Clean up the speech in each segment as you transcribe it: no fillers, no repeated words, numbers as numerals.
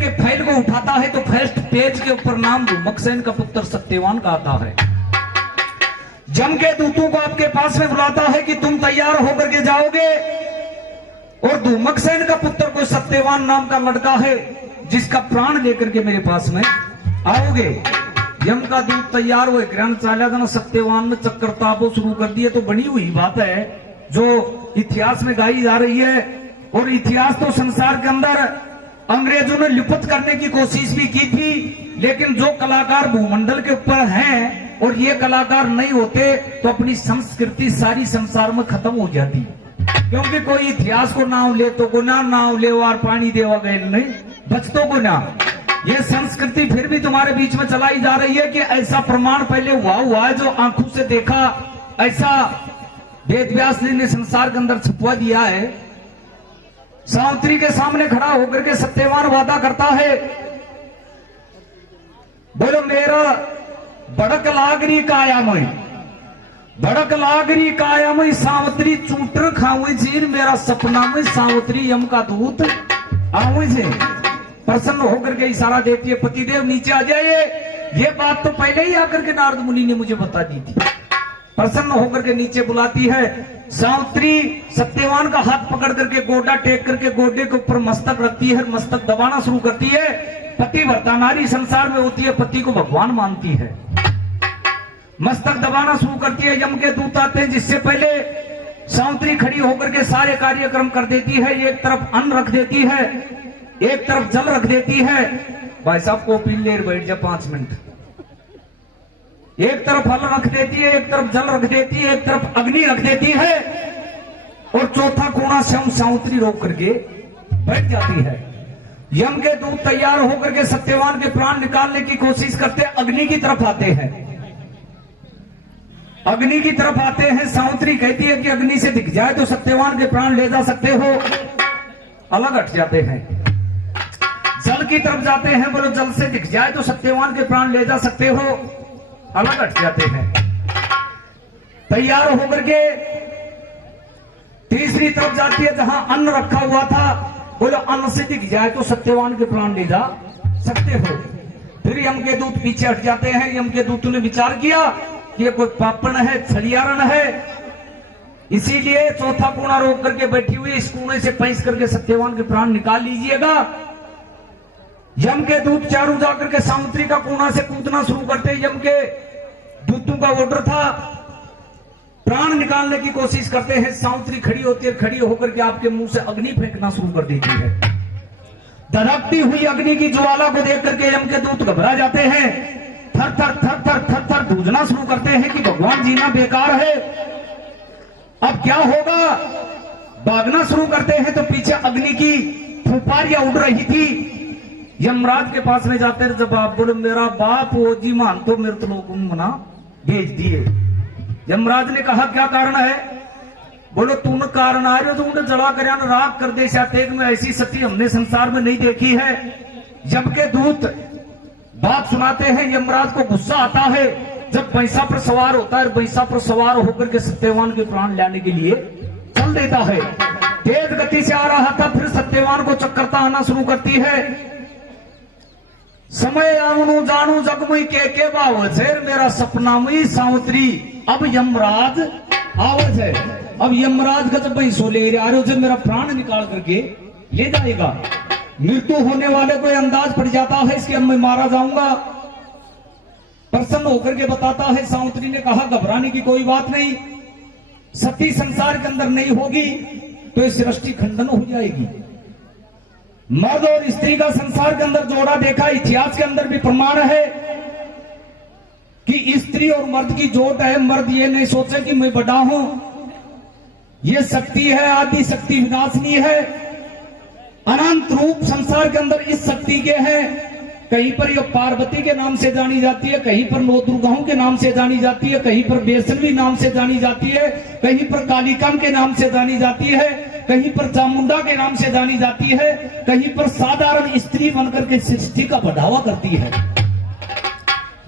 करके फैल को उठाता है तो फर्स्ट पेज के ऊपर नाम धूमकसेन का पुत्र सत्यवान का आता है। जम के दूतों को आपके पास में बुलाता है कि तुम तैयार होकर के जाओगे और धूमकसेन का पुत्र कोई सत्यवान नाम का लड़का है जिसका प्राण लेकर के मेरे पास में आओगे। यम का दूत तैयार हुए, ग्रहण चाल्या सत्यवान में चक्रताप शुरू कर दिए। तो बनी हुई बात है जो इतिहास में गाई जा रही है, और इतिहास तो संसार के अंदर अंग्रेजों ने लिपत करने की कोशिश भी की थी, लेकिन जो कलाकार भूमंडल के ऊपर हैं और ये कलाकार नहीं होते तो अपनी संस्कृति सारी संसार में खत्म हो जाती। क्योंकि कोई इतिहास को नाम ले तो गुना नाम ले और पानी देवा गए नहीं बचतों को ना। ये संस्कृति फिर भी तुम्हारे बीच में चलाई जा रही है कि ऐसा प्रमाण पहले हुआ है जो आंखों से देखा, ऐसा वेद व्यास जी ने संसार के अंदर छुपवा दिया है। सावित्री के सामने खड़ा होकर के सत्यवान वादा करता है, बोलो मेरा बड़क लागरी काया में, बड़क लागरी काया में सावित्री चूटर खाऊ जी, मेरा सपना में सावित्री यम का दूत आऊ जी। प्रसन्न होकर के इशारा देती है, पतिदेव नीचे आ जाइए। ये बात तो पहले ही आकर के नारद मुनि ने मुझे बता दी थी। प्रसन्न होकर के नीचे बुलाती है। सावित्री सत्यवान का हाथ पकड़ करके गोडा टेक करके गोडे के ऊपर मस्तक रखती है, मस्तक दबाना शुरू करती है। पतिव्रता नारी संसार में होती है, पति को भगवान मानती है। मस्तक दबाना शुरू करती है। यम के दूत आते हैं, जिससे पहले सावित्री खड़ी होकर के सारे कार्यक्रम कर देती है। एक तरफ अन्न रख देती है, एक तरफ जल रख देती है। भाई साहब को पी ले बैठ जा 5 मिनट। एक तरफ फल रख देती है, एक तरफ जल रख देती है, एक तरफ अग्नि रख देती है, और चौथा कोना से हम सावित्री रोक करके बैठ जाती है। यम के दूत तैयार होकर के सत्यवान के प्राण निकालने की कोशिश करते, अग्नि की तरफ आते हैं। अग्नि की तरफ आते हैं। सावित्री कहती है कि अग्नि से दिख जाए तो सत्यवान के प्राण ले जा सकते हो, अलग हट जाते हैं। जल की तरफ जाते हैं, बोलो जल से दिख जाए तो सत्यवान के प्राण ले जा सकते हो, अलग हट जाते हैं। तैयार होकर के तीसरी तरफ जाती है, जहां अन्न रखा हुआ था, बोलो अन्न से दिख जाए तो सत्यवान के प्राण ले जा सकते हो। फिर यम के दूत पीछे हट जाते हैं। यम के दूत ने विचार किया कि ये कोई पापण है, छलियारण है, इसीलिए चौथा कोना रोक करके बैठी हुई, इस कोने से पैंस करके सत्यवान के प्राण निकाल लीजिएगा। यम के दूत चारों जाकर के सावित्री का कोना से कूदना शुरू करते। यम के दूतों का ऑर्डर था, प्राण निकालने की कोशिश करते हैं। सावित्री खड़ी होती है, खड़ी होकर के आपके मुंह से अग्नि फेंकना शुरू कर देती है। धड़कती हुई अग्नि की ज्वाला को देख करके यम के दूत घबरा जाते हैं। थर थर थर थर थर थर धूजना शुरू करते हैं कि भगवान जीना बेकार है, अब क्या होगा। भागना शुरू करते हैं तो पीछे अग्नि की फुफारियां उड़ रही थी। यमराज के पास में जाते हैं, जब आप बोले मेरा बाप हो जी मान तो मेरे तो लोग मना भेज दिए। यमराज ने कहा क्या कारण है। बोलो तुम कारण आ रहे हो, तुमने जला कर राग कर दे तेग में, ऐसी सती हमने संसार में नहीं देखी है। यम के दूत बात सुनाते हैं। यमराज को गुस्सा आता है जब भैंसा पर सवार होता है, भैंसा पर सवार होकर के सत्यवान के प्राण लाने के लिए चल देता है। तेज गति से आ रहा था, फिर सत्यवान को चक्करता आना शुरू करती है। समय आवनु जानू जगमुई के बावज है, मेरा सपना में सावित्री अब यमराज आवज है। अब यमराज का जब भैंसो ले आ रहे हो, जब मेरा प्राण निकाल करके ले जाएगा। मृत्यु होने वाले को अंदाज पड़ जाता है इसके अब मैं मारा जाऊंगा। प्रसन्न होकर के बताता है। सावित्री ने कहा घबराने की कोई बात नहीं, सती संसार के अंदर नहीं होगी तो इस सृष्टि खंडन हो जाएगी। मर्द और स्त्री का संसार के अंदर जोड़ा देखा, इतिहास के अंदर भी प्रमाण है कि स्त्री और मर्द की जोड़ है। मर्द ये नहीं सोचे कि मैं बड़ा हूं, ये शक्ति है, आदि शक्ति विनाशनी है, अनंत रूप संसार के अंदर इस शक्ति के हैं। कहीं पर ये पार्वती के नाम से जानी जाती है, कहीं पर नौ दुर्गाओं के नाम से जानी जाती है, कहीं पर वैष्णवी नाम से जानी जाती है, कहीं पर कालिका के नाम से जानी जाती है, कहीं पर चामुंडा के नाम से जानी जाती है, कहीं पर साधारण स्त्री बनकर के सृष्टि का बढ़ावा करती है।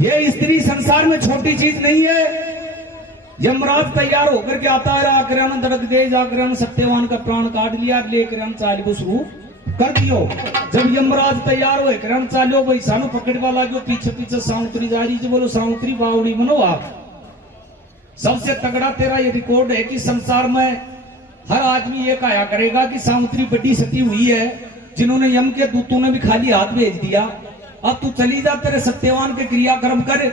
ये स्त्री संसार में छोटी चीज नहीं है। यमराज तैयार होकर के आता है, आक्रमण दड़क दे, जागरण सत्यवान का प्राण काट लिया, लेकर चाल को शुरू कर दियो। जब यमराज तैयार हुए क्रम चालो भाई सानू पकड़वा लागो, पीछे पीछे साउंतरी जा रही, बोलो साउंतरी बावड़ी बनो आप। सबसे तगड़ा तेरा ये रिकॉर्ड है कि संसार में हर आदमी ये कहा करेगा कि साउंतरी बड़ी सती हुई है, जिन्होंने यम के दूतों ने भी खाली हाथ भेज दिया। अब तू चली जा, तेरे सत्यवान के क्रियाक्रम कर,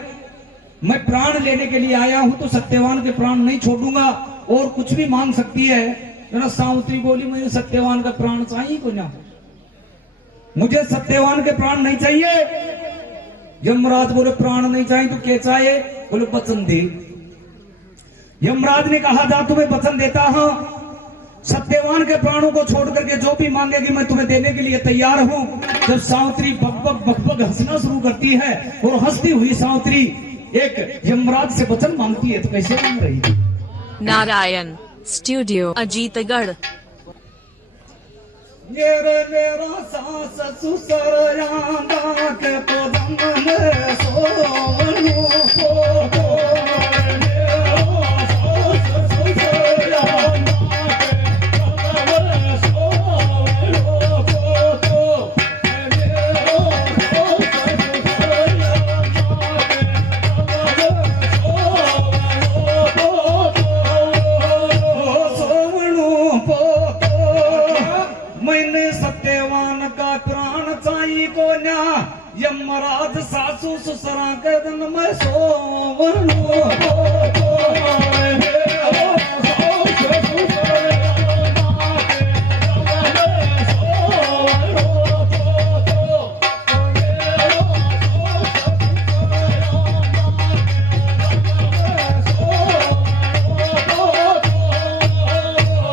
मैं प्राण लेने के लिए आया हूं, तो सत्यवान के प्राण नहीं छोड़ूंगा, और कुछ भी मांग सकती है। ना साउंतरी बोली मुझे सत्यवान का प्राण चाहिए को ना, मुझे सत्यवान के प्राण नहीं चाहिए। यमराज बोले प्राण नहीं चाहिए तो क्या चाहिए? बोले वचन दे। यमराज ने कहा जा तुम्हें वचन देता हूं, सत्यवान के प्राणों को छोड़ करके जो भी मांगेगी मैं तुम्हें देने के लिए तैयार हूं। जब साउंतरी बकबक हंसना शुरू करती है, और हंसती हुई साउंतरी एक यमराज से वचन मांगती है, तो कैसे मांग रही है? नारायण स्टूडियो अजीतगढ़। मेरा सास ससुर आंदा के पदम में सोनू को यमराज सासू ससुरा के दिन में सोवनो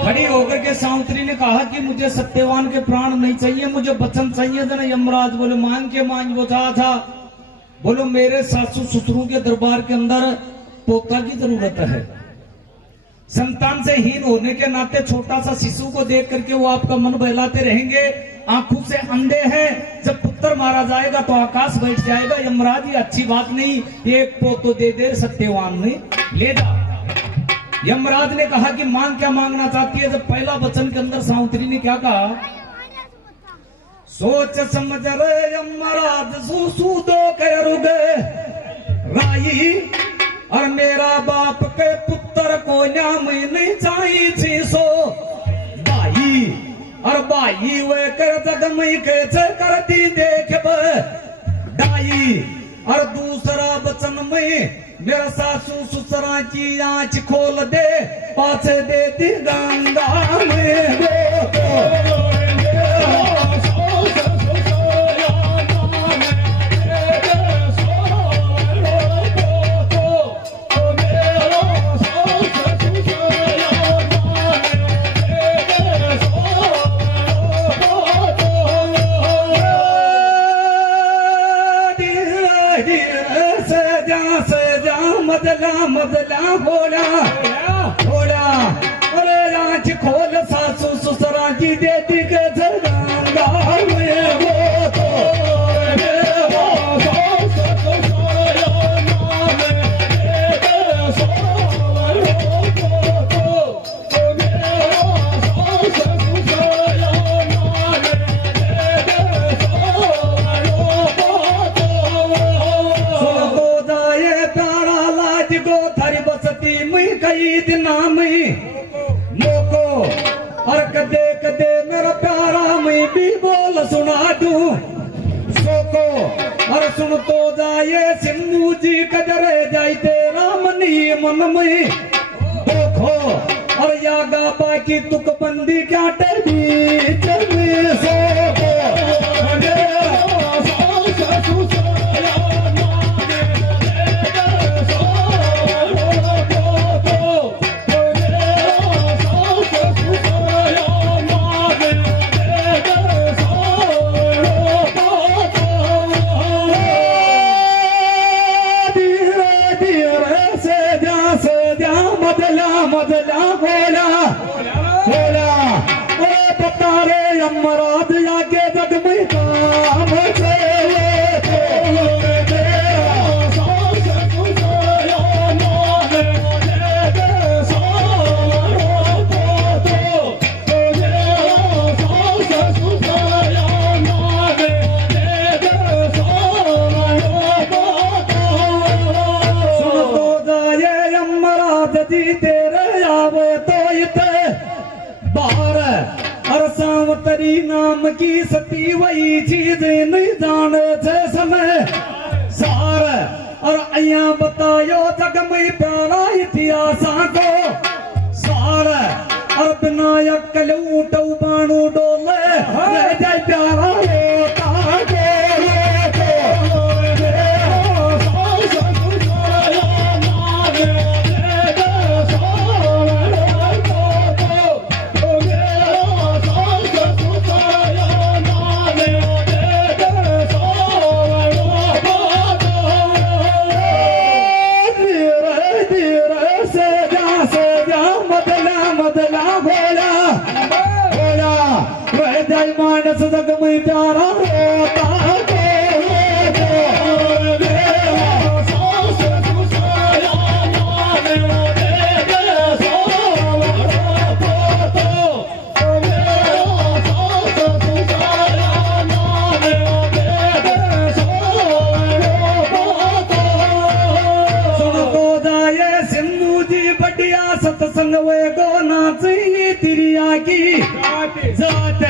खड़ी होकर के साउंतरी ने कहा कि मुझे सत्यवान के प्राण नहीं चाहिए, मुझे वचन चाहिए था ना। यमराज बोले मांग के मांग वो था। बोलो मेरे सासू ससुरों के दरबार के अंदर पोता की जरूरत है। संतान से हीन होने के नाते छोटा सा शिशु को देख करके वो आपका मन बहलाते रहेंगे, आंखों से अंधे हैं। जब पुत्र मारा जाएगा तो आकाश बैठ जाएगा। यमराज ये अच्छी बात नहीं, एक पोतो दे दे सत्यवान ने ले जा। यमराज ने कहा कि मांग क्या मांगना चाहती है? जब पहला वचन के अंदर साउंतरी ने क्या कहा? सोच समझ रे यमराज सूसू दो करुगे राई, और मेरा बाप के पुत्र को न्याम नहीं चाहिए थी सो भाई, और भाई वे कर जग में कैसे कर दी देख डाई। और दूसरा वचन में मेरा सासू ससुरा की आंच खोल दे, पाछे दे दी गंगा में वो मदला होड़ा होड़ा, अरे आंच खोल सासू ससुरा की दे दी के गंगा में वो तो कदे मेरा प्यारा मैं भी बोल सुना दूं सोको, और सुन तो जाए सिंधु जी कजरे जाए तेरा मनी मन में देखो, और यागा बाकी तुक बंदी क्या टेबी चलने सोको। मदला बोला बोला, बता रे यमराज या की सती वही चीज नहीं जाने थे समय सार और अया बतायो जग में प्यारा इतिहास को सार और विनायक कलूट बाणू डोले रह जाए प्यारा होता के मानस जग में प्यारा होता सिंधु जी बढ़िया सत्संग वे गो नाची तिरिया की जात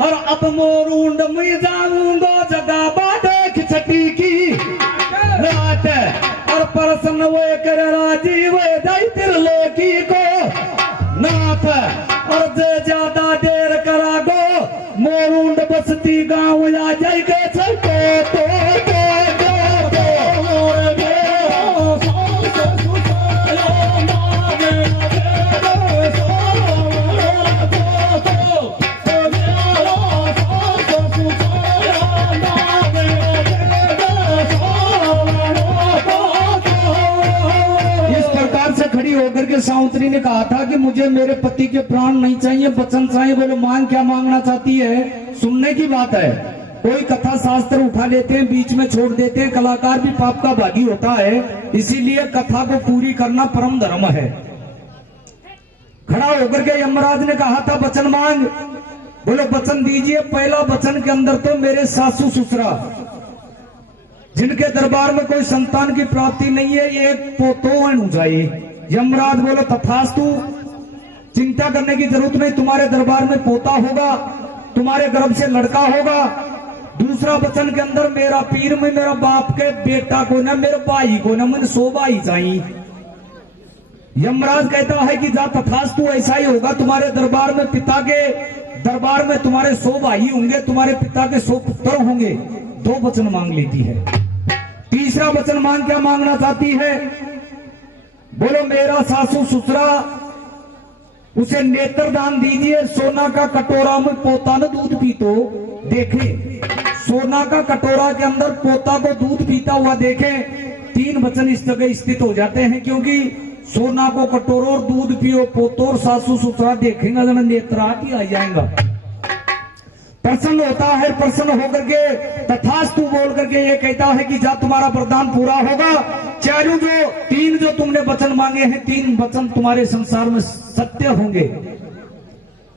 और अब मोरूंड में जाऊंगा जगा बाटे खिचटी की रात और परसन वे कर राजी वे दाई त्रिलोकी को नाथ और जे ज्यादा देर करा गो मोरूंड बसती गाँव आ जाएगा छठो तो होकर के सावित्री ने कहा था कि मुझे मेरे पति के प्राण नहीं चाहिए, वचन चाहिए। बोले मांग क्या मांगना चाहती है? सुनने की बात है। कोई कथा शास्त्र उठा लेते हैं, बीच में छोड़ देते हैं। कलाकार भी पाप का भागी होता है, इसीलिए कथा को पूरी करना परम धर्म है। खड़ा होकर के यमराज ने कहा था वचन मांग। बोले वचन दीजिए। पहला वचन के अंदर तो मेरे सासू ससुरा जिनके दरबार में कोई संतान की प्राप्ति नहीं है, ये एक पोतो चाहिए। यमराज बोले तथास्तु, चिंता करने की जरूरत नहीं, तुम्हारे दरबार में पोता होगा, तुम्हारे गर्भ से लड़का होगा। दूसरा वचन के अंदर मेरा पीर में मेरा बाप के बेटा को ना, मेरे भाई को ना, मुझे 100 भाई चाहिए। यमराज कहता है कि जा तथास्तु, ऐसा ही होगा। तुम्हारे दरबार में पिता के दरबार में तुम्हारे 100 भाई होंगे, तुम्हारे पिता के 100 पुत्र होंगे। 2 वचन मांग लेती है। तीसरा वचन मांग क्या मांगना चाहती है? बोलो मेरा सासू ससुरा उसे नेत्रदान दीजिए। सोना का कटोरा में पोता न दूध पी तो देखे, सोना का कटोरा के अंदर पोता को दूध पीता हुआ देखे। 3 वचन इस जगह स्थित हो जाते हैं, क्योंकि सोना को कटोरो और दूध पियो पोतो और सासू ससुरा देखेंगे जब नेत्रात ही आ जाएगा। प्रसन्न होता है, प्रसन्न होकर के तथास्तु बोल करके ये कहता है कि जा तुम्हारा वरदान पूरा होगा। चारों जो 3 जो तुमने वचन मांगे हैं, 3 वचन तुम्हारे संसार में सत्य होंगे।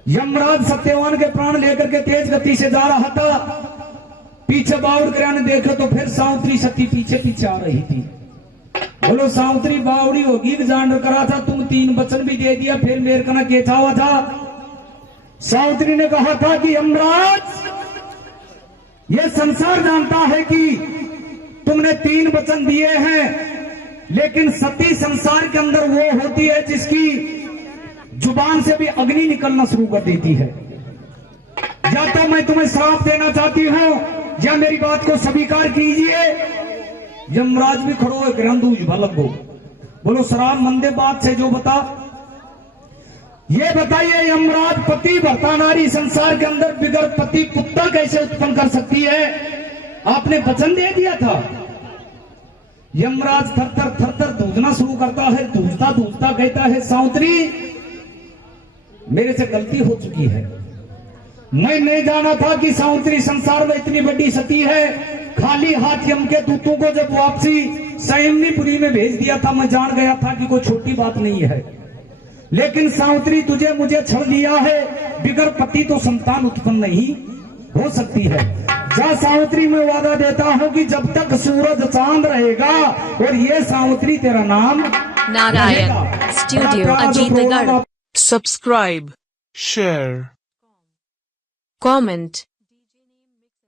यमराज सत्यवान के प्राण लेकर के तेज गति से जा रहा था। पीछे बावड़ कराने देखे तो फिर सावित्री सती पीछे पीछे आ रही थी। बोलो सावित्री बावड़ी होगी जान करा था, तुम 3 वचन भी दे दिया, फिर मेरे कना केथा हुआ था। सावित्री ने कहा था कि यमराज ये संसार जानता है कि तुमने 3 वचन दिए हैं, लेकिन सती संसार के अंदर वो होती है जिसकी जुबान से भी अग्नि निकलना शुरू कर देती है। या तो मैं तुम्हें श्राप देना चाहती हूं, या मेरी बात को स्वीकार कीजिए। यमराज भी खड़ो है, ग्रंथूज भलक हो। बोलो श्राप मंदे बात से जो बता, ये बताइए यमराज पति भर्ता नारी संसार के अंदर बिगर पति पुत्र कैसे उत्पन्न कर सकती है? आपने वचन दे दिया था। यमराज थर थर धूजना शुरू करता है। धूजता धूजता कहता है सावित्री मेरे से गलती हो चुकी है। मैं नहीं जाना था कि सावित्री संसार में इतनी बड़ी सती है। खाली हाथ यम के दूतों को जब वापसी संयमनीपुरी में भेज दिया था, मैं जान गया था कि कोई छोटी बात नहीं है। लेकिन सावित्री तुझे मुझे छड़ दिया है, बिगर पति तो संतान उत्पन्न नहीं हो सकती है। जा सावित्री मैं वादा देता हूं कि जब तक सूरज चांद रहेगा और ये सावित्री तेरा नाम Narayan studio Ajitgarh. Subscribe, share, comment